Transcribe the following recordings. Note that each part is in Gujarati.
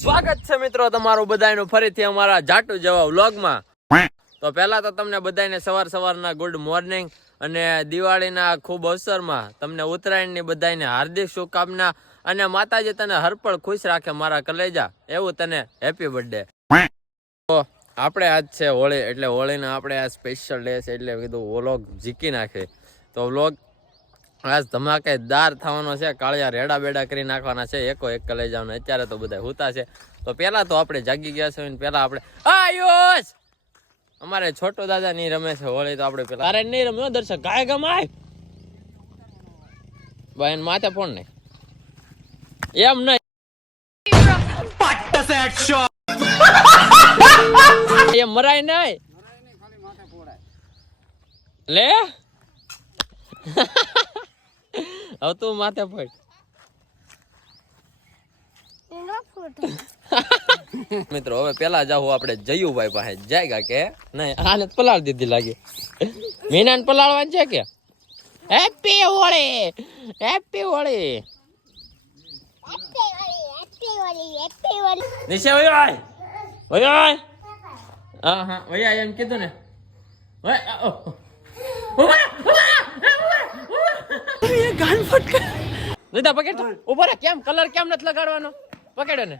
સ્વાગત છે મિત્રો તમારું બધાનું ફરીથી અમારા જાટુ જેવા વ્લોગમાં. તો પહેલા તો તમને બધાને સવાર સવારના ગુડ મોર્નિંગ અને દિવાળીના ખૂબ અવસરમાં તમને ઉત્તરાયણની બધાને હાર્દિક શુભકામના અને માતાજી તને હરપળ ખુશ રાખે મારા કલેજા. એવું તને હેપી બર્થડે તો આપણે આજ છે હોળી, એટલે હોળીનો આપણે આ સ્પેશિયલ ડે છે એટલે કીધું વ્લોગ જીકી નાખે. તો વ્લોગ આજ ધમાકેદાર થવાનો છે કાળિયા રેડા બેડા કરી નાખવાના છે એકો એક કલેજાનો અત્યારે તો બધા હુતા છે. તો પેલા તો આપણે જાગી ગયા છે પેલા આપણે આયુષ! અમારે છોટો દાદા નહીં રમે છે હોળી તો આપણે પેલા અરે નહીં રમ્યો દર્શક ગાય ગમાય. બહેન માથે ફોન નહીં. એમ નહીં. એ મરાય નહીં. લે? હવે તું માથે પડ મિત્રો હવે પેલા જાવ આપણે જયુભાઈ પાસે જાય કે? નહીં આને પલાળ દીધી લાગે. મીનાને પલાળવાની છે કે? હેપી હોળી હેપી હોળી નિશા હા હા એમ કીધું ને. અ, ફટકે. દીધા પકડ ઊભો રહે કેમ? કલર કેમ નથી લગાડવાનો? પકડો ને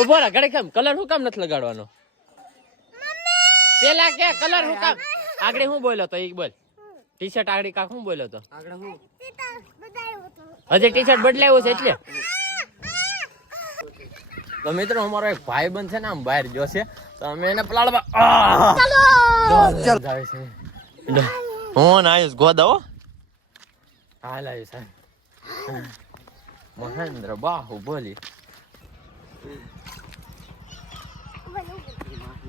ઊભો રહે ગડે કેમ? કલર હું કામ નથી લગાડવાનો? પેલા કે કલર હું કામ? આગળ હું બોલ્યો તો ઈ બોલ. ટી શર્ટ આગળ કાક હું બોલ્યો તો? હજી ટી શર્ટ બદલાવ્યું છે એટલે. તો મિત્રો અમારો એક ભાઈ બંધ છે ને આમ બહાર જોશે તો અમે એને પલાળવા હું ના આયુષ ગોદા હો. હાલ આયુષ હાલ મહેન્દ્ર બાહુબલી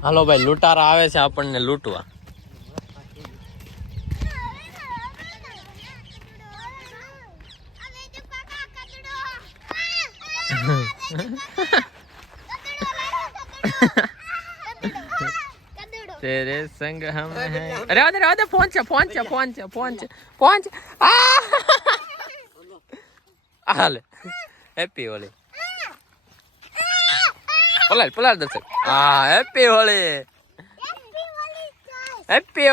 હાલો ભાઈ લૂંટારા આવે છે આપણને લૂંટવા. તેરે સંગ હમ હે અરે અરે અરે ફોન છે ફોન છે ફોન છે ફોન છે ફોન છે આ હાલે હેપી હોળી પલાળ પલાળ દર્શક હા હેપી હોળી હેપી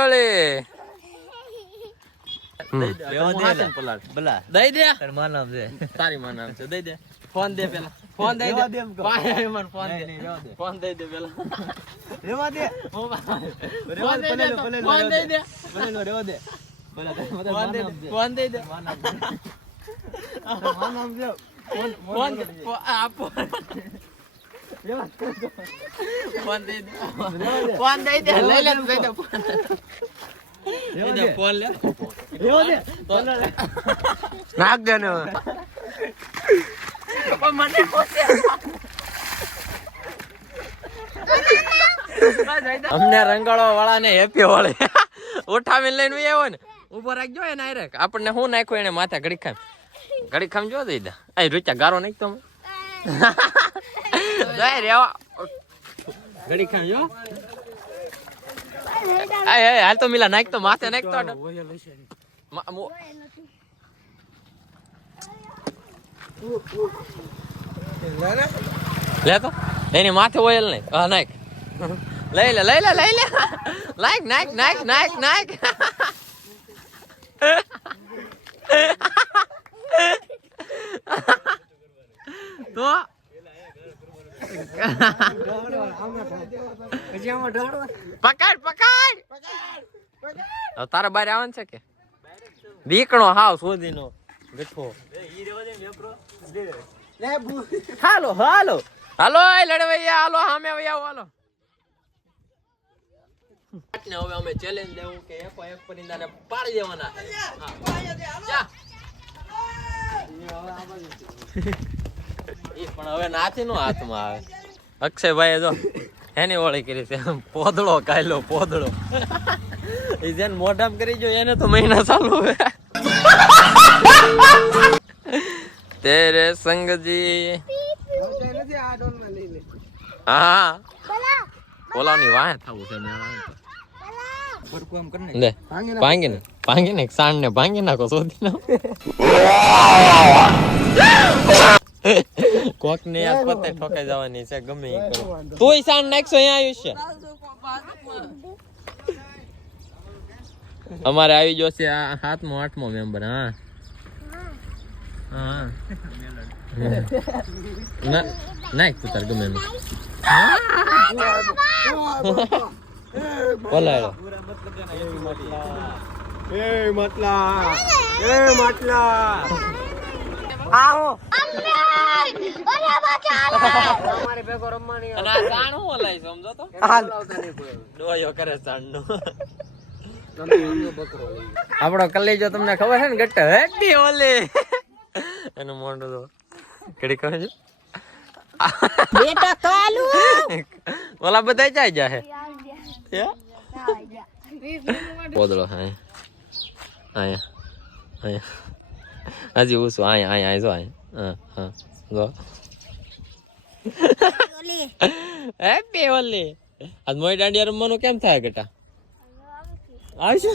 પલાળ ભલા દઈ દે તારમાં નામ છે તારી માં નામ છે દઈ દે ફોન દે પેલા ફોન દઈ દે. મને ફોન દે. ફોન દઈ દે પેલા. રેવા દે. ફોન દઈ દે ફોન દઈ દે. પલેલો, રેવા દે. ભલા ફોન દઈ દે ફોન દઈ દે. ફોન ફોન ફોન ફો- ફોન. દઈ દે. ફોન દઈ દે. લઈ લે દઈ દે ફોન. નાખ દે ને મને અમને રંગાળો વાળા ને હેપી હોળી ઉઠાવીને લઈને આવ્યો ને ઊભો રાખજો એને આયરે આપણને શું નાખ્યું એને માથે ઘડી ખામ ઘડી ખામ જો દઈ દે અહીં રૂચા ગારો નાખ તો જાય રેવા ઘડી ખામ જો હાલ તો મિલા નાખ તો માથે નાખ તો મા- મો- લે તો. એની માથે ઓઇલ નહીં હા નાખ. લઈ લે લઈ લે લઈ લે. નાખ નાખ નાખ નાખ નાખ. તો પકડ પકડ. તારા બારે આવવાનું છે કે? દીકણો હાવ શોધીનો બેઠો. હાલો હાલો. હાલો એ લડવૈયા હાલો સામે આવી હાલો. ને હવે અમે ચેલેન્જ દેવું કે એકો એક પરિંદાને પાડી દેવાના હા. પણ હવે નાથી નો હાથમાં આવે. અક્ષયભાઈ જો એની ઓળી કરી છે. પોદળો કાયલો પોદળો. એ જેને મોઢામ કરી જો એને તો મહિના ચાલુ હે તેરે સંગજી હા ઓલાની વાહ થવું છે મેં ફરકું આમ કર ને. લે ભાંગી ને ભાંગી ને સાંડ ને ભાંગી નાખો શોધી નાખો કોક ને યાદ પતે ઠોકાઈ જવાની છે ગમે એ કરો તોય સાંડ નાખશો અહીંયા આવ્યું અમારે આવી ગયો છે આ સાતમો આઠમો મેમ્બર હા. નાખ તું તાર ગમે બોલાડો એ માટલા એ માટલા અમારે ભેગો રમવાની અને આ સાણ હું હલાય સમજો તો? ડોયો કરે સાણનો આપણો કલેજો તમને ખબર છે ને ગટ્ટ? હેડી ઓલે. એનું મોઢું તો કેડી કહે છે? બેટા કાલુ ઓલા બધા જાય જાહે પોદળો હા? આયા. આયા. હજી ઉસો આય આયા આયા જો આયા. હા હા. જો. હેપી ઓલી. આજ મોય દાંડિયા રમવાનું કેમ થાય ગટા આવશે.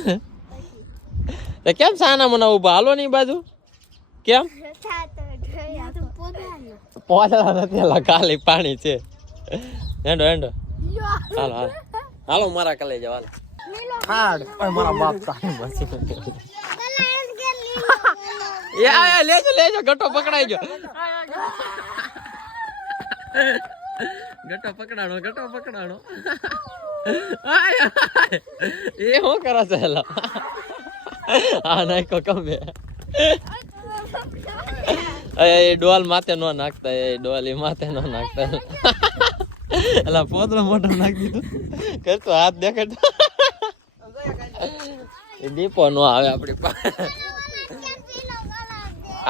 ને? કેમ સાના મને ઊભા હાલો ની બાજુ? કેમ? પોદળા નથી એલા ખાલી પાણી છે. હેંડો હેંડો. હાલો હાલો. હાલો મારા કલે જાવ હાલો હાડ ઓય મારા બાપ તારી બસી યા લેજો લેજો ગટો પકડાઈ ગયો. ગટો પકડાણો ગટો પકડાણો. એ શું કરો છે હેલો? આ નાખો કમે એ ડોલ માથે નો નાખતા, એ ડોલ એ માથે નો નાખતા. એલા પોતરો મોટો નાખી દીધું. કરતો હાથ દેખાડતો. એ દીપો નો આવે આપણી પાસે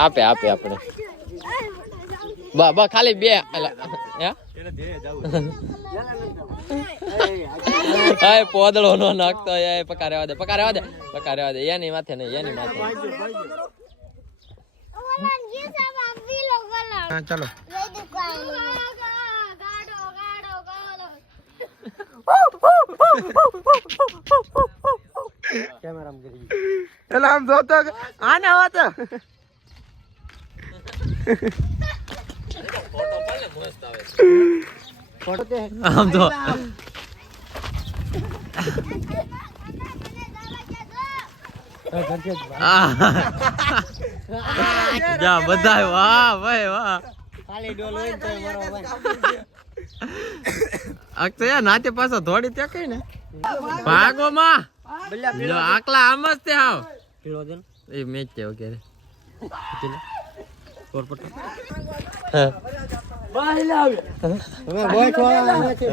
આપે આપે આપણે. બા બા, ખાલી બે હાય પોદળો નો નાખતો, એ પકારેવા દે પકારેવા દે પકારેવા દે. એની માથે નહીં, એની માથે હા ચાલો. ફોટો આમ જ. જા બધા વાહ ભાઈ વાહ. ખાલી ડોલ હોય તો મારો ભાઈ અક્ષય નાતે પાછો થોડી તે કઈ ને? ભાગો માં આકલા આમ જ તે આવ પીળો દે એ મેચ છે વગેરે. પોરપટ હવે બોય છે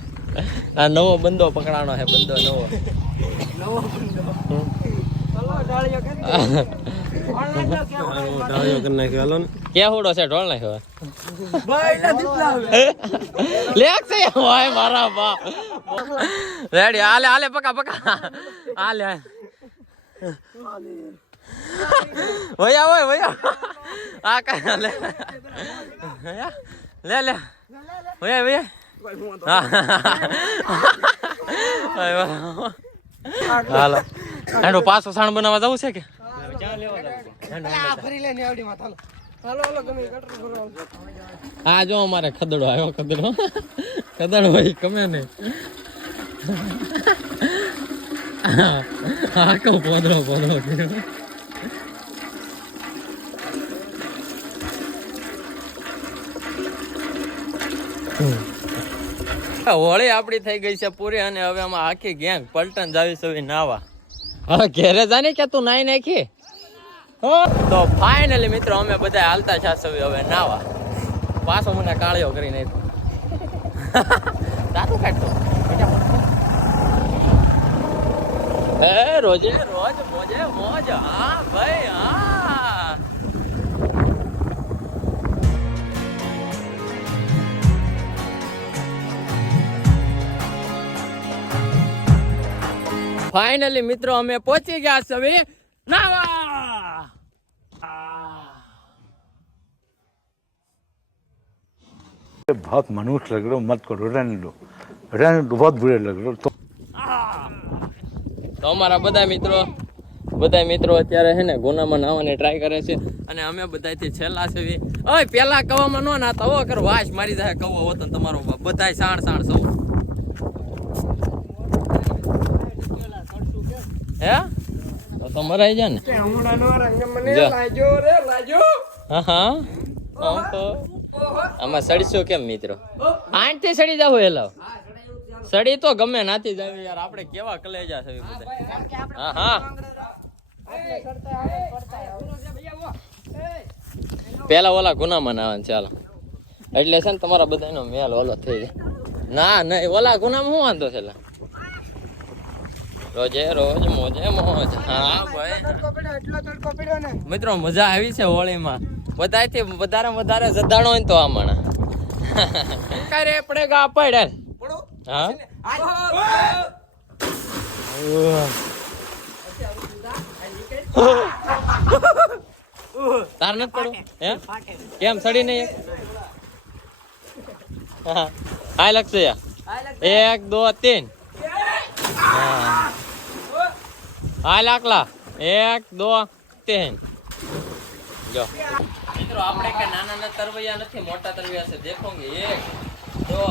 આ નવો બંદો પકડાનો છે બંદો નવો. ડાળીઓ કરી નાખ્યો ને ક્યાં હોડો છે? ઢોળ નાખ્યો લેખ અક્ષય હોય મારા બા. રેડી, હાલે હાલે, પકા પકા. હાલે વયા હોય વયા. આ કઈ લે. લે વયા વયા. હા હાલો હેડો પાછો સાણ બનાવવા જવું છે કે? ફરી લે ને આવડી માં હાલો હાલો હાલો ગમે ઈ કટર કરો આ જો અમારે ખદડો આવ્યો ખદડો. ખદડો ભાઈ ગમે ને આ કહું પોદરો પોદરો. કર્યો. હોળી આપડી થઈ ગઈ છે પૂરી અને હવે આમાં આખી ગેંગ પલટન જાવી સવી નાવા. હવે ઘેરે જાને કે તું નાઈ નાખી? તો ફાઇનલી મિત્રો અમે બધા હાલતા છે સવી હવે નાવા. પાછો મને કાળિયો કરી નાખ્યો. તાતું કાઢતો એ રોજે રોજ મોજે મોજ. હા ભાઈ, હા. ફાઇનલી મિત્રો અમે પહોંચી ગયા છે હવે નાવા बहुत मनुष्य लग रहे हो मत करो रहने दो रहने दो बहुत बुरे लग रहे हो तो તો અમારા બધા મિત્રો બધા મિત્રો અત્યારે છે ને ગુનામાં નાવાની ટ્રાય કરે છે અને અમે બધાથી છેલ્લા છે ઓય પેલા કવામાં નો નાતા હો કર વાસ મારી જાય કવો હોત ને તમારો બધાય સાણ સાણ સૌ હે? તો તો મરાઈ જાય ને મને જા. લાગ્યો રે લાગ્યો. હા હા. આમ તો આમાં સડીશું કેમ મિત્રો? આઠથી સડી જાવ એલાવ સડી તો ગમે નાતી જાવ યાર. આપણે કેવા કલેજા છે બધા. હા હા. પેલા ઓલા ગુનામાં નાવાનું ચાલો એટલે છે ને તમારા બધાનો મેલ ઓલો થઈ જાય. ના નહીં ઓલા ગુનામાં શું વાંધો છે? રોજે રોજ મોજે મોજ. હા ભાઈ. એટલો તડકો પડ્યો ને. મિત્રો મજા આવી છે હોળીમાં. બધાથી વધારે વધારે જદાણો હોય ને તો આ માણા કરે પડે હા? તાર નથી પડવું હે? કેમ સડી નહીં? હા. હાય લક્ષ એક દો તીન. હા. હાય લાકલા એક દો તેન. જો. મિત્રો આપણે કે નાના નાના તરવૈયા નથી મોટા તરવૈયા છે. દેખોંગે. એક દો.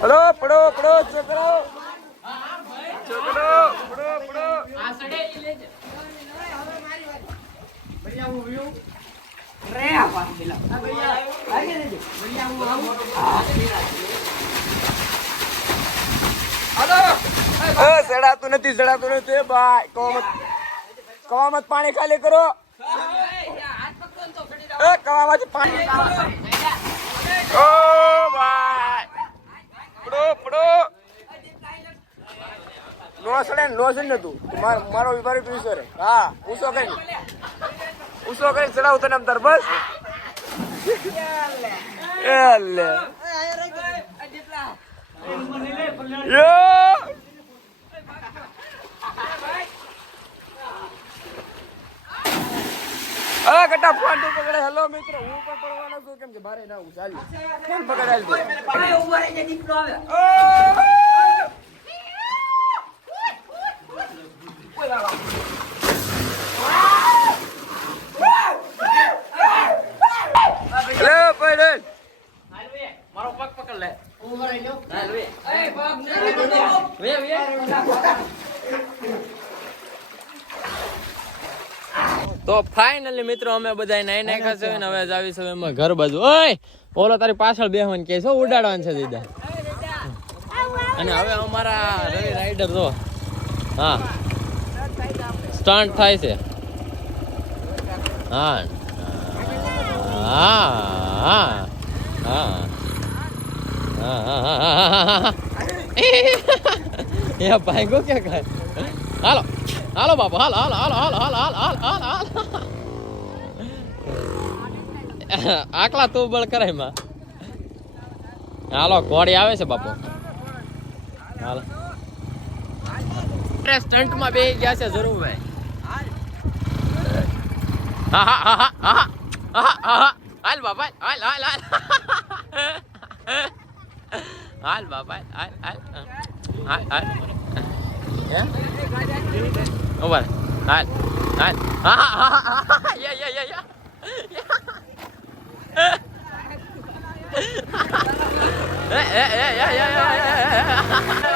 પડો પડો પડો છોકરો. છોકરો પડો પડો. આ સડે લેજે. એ સડાતું નથી સડાતું નથી. ભાઈ કવામત કવામત પાણી ખાલી કરો. એ, કવામાંથી પાણી ઓ ભાઈ પડો પડો. નો સડે નો સડ ને તું. માર- વિભારી તું સર હા ઉસો કઈ ઉસો કઈ ચડાવ તને આમ બસ. એલે યો અરે કટા ફોન પકડે. હેલો મિત્ર. હું પણ પડવાનો છું. કેમ કે ભારે ના હું ચાલી. ફોન પકડાઈ અરે ઊભો રહીને દીકરો આવે ઓલા તો ફાઇનલી મિત્રો અમે બધા નાઈ નાખ્યા છે ને હવે છે એમાં ઘર બાજુ. ઓય, ઓલો તારી પાછળ બેહવાનું કે છે ઉડાડવાનું છે દીદા. અને હવે અમારા રવિ રાઈડર જો, હા. સ્ટન્ટ થાય છે. હા. હા હા હા એ ભાઈ ગો ક્યાં કહે હાલો હાલો બાપુ હાલો હાલો હાલો હાલો હાલો હાલો આકલા તું બળ કરાયમાં હાલો ઘોડી આવે છે બાપુ હાલો સ્ટન્ટમાં બે ગયા છે જરૂર ભાઈ Al babat, al al al. Al babat, al al. Al al. Ya. Over. Al. Al. Ya ya ya ya. Eh eh eh ya ya ya ya.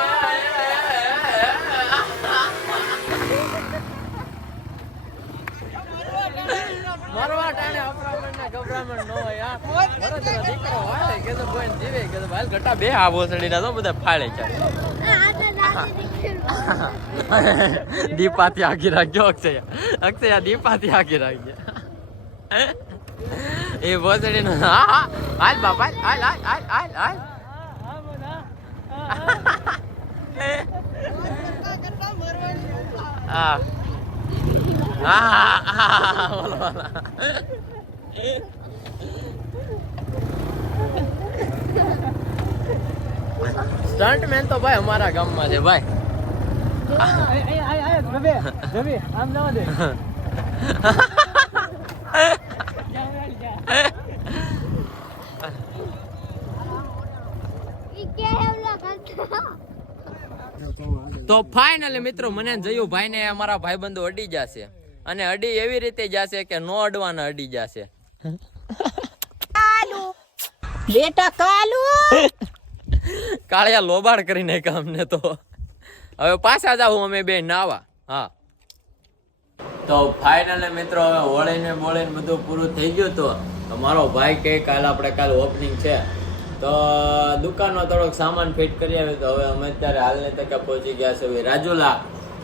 અપરામણ ને હોય યાર વરદનો દીકરો વાળે કે તો કોઈ જીવે કે તો ભાઈ ઘટા બે આ ભોસડીના તો બધા ફાળે છે દીપાથી આગી રાખજો અક્ષય અક્ષય દીપાથી આગી રાખજો એ ભોસડી નો હા હા હાલ બાપા હાલ હાલ હાલ હાલ હાલ હા હા હા બોલો બોલો સ્ટન્ટમેન તો ભાઈ અમારા ગામમાં છે ભાઈ. તો ફાઇનલી મિત્રો મને જોયું ભાઈ ને અમારા ભાઈબંધો અડી જશે. અને અડી એવી રીતે જશે કે નો અડવાના અડી જશે. બેટા કાલુ. કાળિયા લોબાડ કરી નાખ્યા અમને તો. હવે પાછા જાવ અમે બે નાવા. હા. તો ફાઇનલી મિત્રો, હવે હોળીને બોળીને બધું પૂરું થઈ ગયું તો તો મારો ભાઈ કે કાલ આપણે કાલ ઓપનિંગ છે. તો દુકાનમાં થોડોક સામાન ફિટ કરી આવ્યો તો હવે અમે અત્યારે હાલની તકે પહોંચી ગયા છે રાજુલા.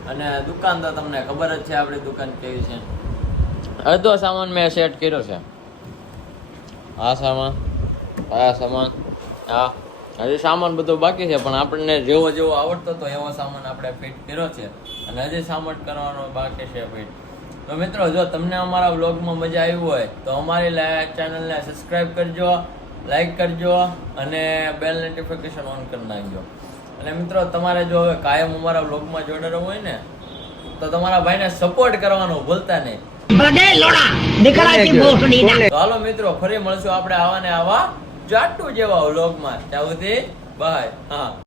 અને દુકાન તો તમને ખબર જ છે આપણી દુકાન કેવી છે. અડધો સામાન મેં સેટ કર્યો છે. આ સામાન. આ સામાન. હા. હજી સામાન બધો બાકી છે પણ આપણને જેવો જેવો આવડતો હતો એવો સામાન આપણે ફિટ કર્યો છે. અને હજી સામાન કરવાનો બાકી છે ફિટ તો મિત્રો જો તમને અમારા વ્લોગમાં મજા આવી હોય તો અમારી ચેનલને સબસ્ક્રાઈબ કરજો લાઈક કરજો અને બેલ નોટિફિકેશન ઓન કરી નાખજો. અને મિત્રો તમારે જો હવે કાયમ અમારા વ્લોગમાં જોડાવાનું હોય ને તો તમારા ભાઈને સપોર્ટ કરવાનો ભૂલતા નહીં. તો હાલો મિત્રો ફરી મળશું આપણે આવા ને આવા જાટુ જેવા વ્લોગમાં ત્યાં સુધી બાય હા.